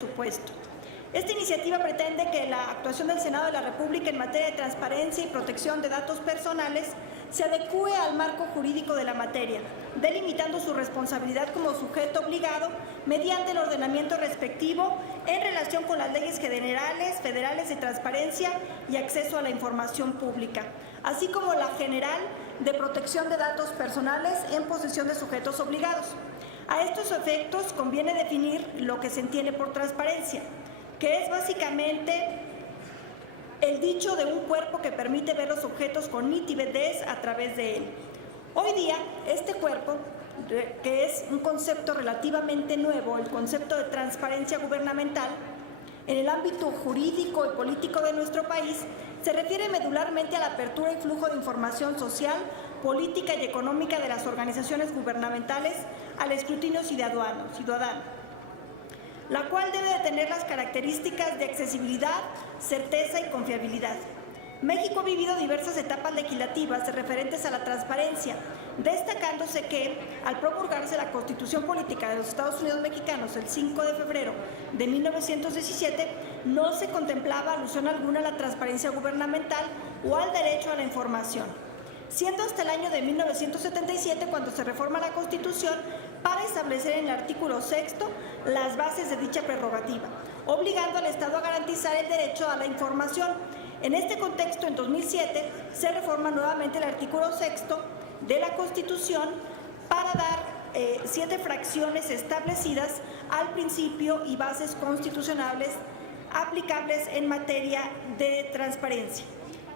Supuesto. Esta iniciativa pretende que la actuación del Senado de la República en materia de transparencia y protección de datos personales se adecúe al marco jurídico de la materia, delimitando su responsabilidad como sujeto obligado mediante el ordenamiento respectivo en relación con las leyes generales, federales de transparencia y acceso a la información pública, así como la general de protección de datos personales en posesión de sujetos obligados. A estos efectos conviene definir lo que se entiende por transparencia, que es básicamente el dicho de un cuerpo que permite ver los objetos con nitidez a través de él. Hoy día, este cuerpo, que es un concepto relativamente nuevo, el concepto de transparencia gubernamental, en el ámbito jurídico y político de nuestro país, se refiere medularmente a la apertura y flujo de información social, política y económica de las organizaciones gubernamentales al escrutinio ciudadano, la cual debe de tener las características de accesibilidad, certeza y confiabilidad. México ha vivido diversas etapas legislativas referentes a la transparencia, destacándose que, al promulgarse la Constitución Política de los Estados Unidos Mexicanos el 5 de febrero de 1917, no se contemplaba alusión alguna a la transparencia gubernamental o al derecho a la información, siendo hasta el año de 1977 cuando se reforma la Constitución para establecer en el artículo 6 las bases de dicha prerrogativa, obligando al Estado a garantizar el derecho a la información. En este contexto, en 2007, se reforma nuevamente el artículo 6 de la Constitución para dar 7 fracciones establecidas al principio y bases constitucionales aplicables en materia de transparencia.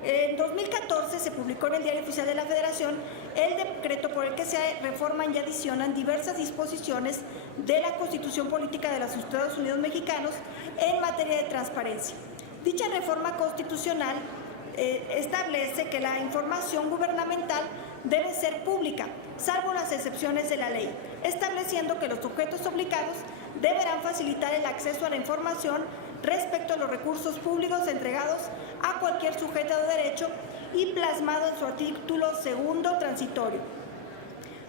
En 2014 se publicó en el Diario Oficial de la Federación el decreto por el que se reforman y adicionan diversas disposiciones de la Constitución Política de los Estados Unidos Mexicanos en materia de transparencia. Dicha reforma constitucional establece que la información gubernamental debe ser pública, salvo las excepciones de la ley, estableciendo que los sujetos obligados deberán facilitar el acceso a la información respecto a los recursos públicos entregados a cualquier sujeto de derecho y plasmado en su artículo 2 transitorio,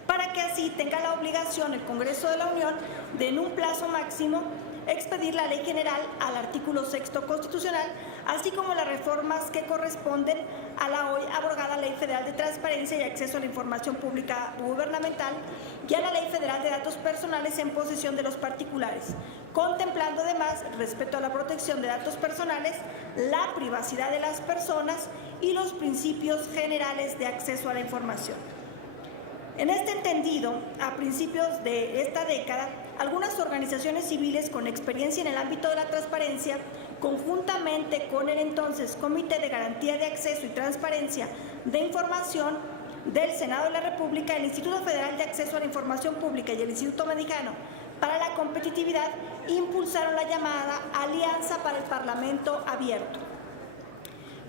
para que así tenga la obligación el Congreso de la Unión de, en un plazo máximo, expedir la ley general al artículo 6 constitucional, así como las reformas que corresponden a la hoy abrogada Ley Federal de Transparencia y Acceso a la Información Pública Gubernamental y a la Ley Federal de Datos Personales en posesión de los particulares, contemplando además respeto a la protección de datos personales, la privacidad de las personas y los principios generales de acceso a la información. En este entendido, a principios de esta década, algunas organizaciones civiles con experiencia en el ámbito de la transparencia, conjuntamente con el entonces Comité de Garantía de Acceso y Transparencia de Información del Senado de la República, el Instituto Federal de Acceso a la Información Pública y el Instituto Mexicano para la Competitividad, impulsaron la llamada Alianza para el Parlamento Abierto,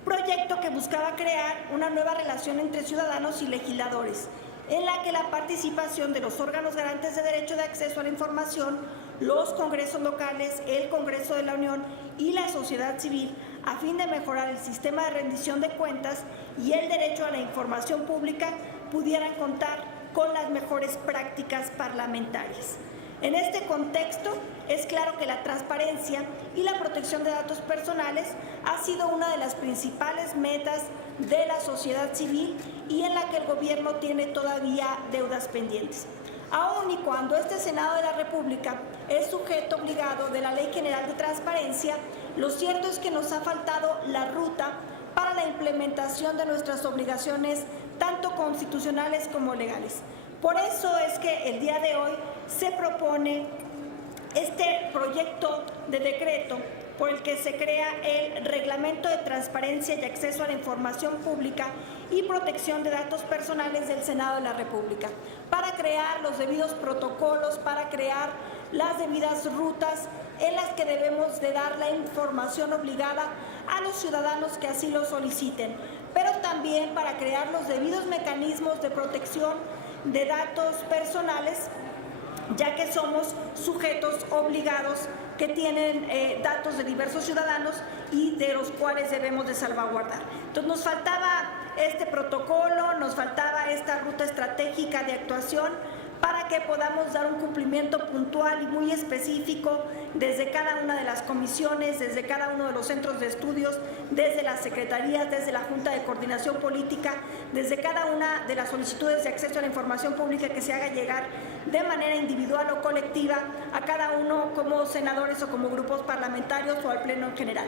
proyecto que buscaba crear una nueva relación entre ciudadanos y legisladores, en la que la participación de los órganos garantes de derecho de acceso a la información, los congresos locales, el Congreso de la Unión y la sociedad civil, a fin de mejorar el sistema de rendición de cuentas y el derecho a la información pública, pudieran contar con las mejores prácticas parlamentarias. En este contexto, es claro que la transparencia y la protección de datos personales ha sido una de las principales metas de la sociedad civil y en la que el gobierno tiene todavía deudas pendientes. Aun y cuando este Senado de la República es sujeto obligado de la Ley General de Transparencia, lo cierto es que nos ha faltado la ruta para la implementación de nuestras obligaciones, tanto constitucionales como legales. Por eso es que el día de hoy se propone este proyecto de decreto por el que se crea el Reglamento de Transparencia y Acceso a la Información Pública y Protección de Datos Personales del Senado de la República, para crear los debidos protocolos, para crear las debidas rutas en las que debemos de dar la información obligada a los ciudadanos que así lo soliciten, pero también para crear los debidos mecanismos de protección de datos personales, ya que somos sujetos obligados que tienen datos de diversos ciudadanos y de los cuales debemos de salvaguardar. Entonces nos faltaba este protocolo, nos faltaba esta ruta estratégica de actuación para que podamos dar un cumplimiento puntual y muy específico desde cada una de las comisiones, desde cada uno de los centros de estudios, desde las secretarías, desde la Junta de Coordinación Política, desde cada una de las solicitudes de acceso a la información pública que se haga llegar de manera individual o colectiva a cada uno como senadores o como grupos parlamentarios o al Pleno en general.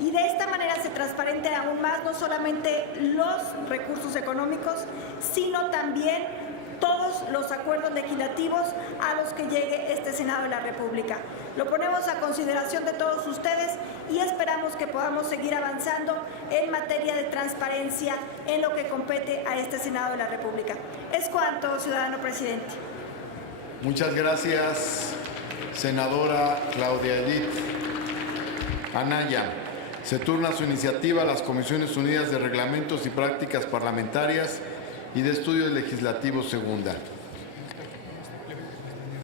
Y de esta manera se transparente aún más no solamente los recursos económicos, sino también todos los acuerdos legislativos a los que llegue este Senado de la República. Lo ponemos a consideración de todos ustedes y esperamos que podamos seguir avanzando en materia de transparencia en lo que compete a este Senado de la República. Es cuanto, ciudadano presidente. Muchas gracias, senadora Claudia Edith Anaya. Se turna su iniciativa a las Comisiones Unidas de Reglamentos y Prácticas Parlamentarias y de Estudios Legislativos Segunda.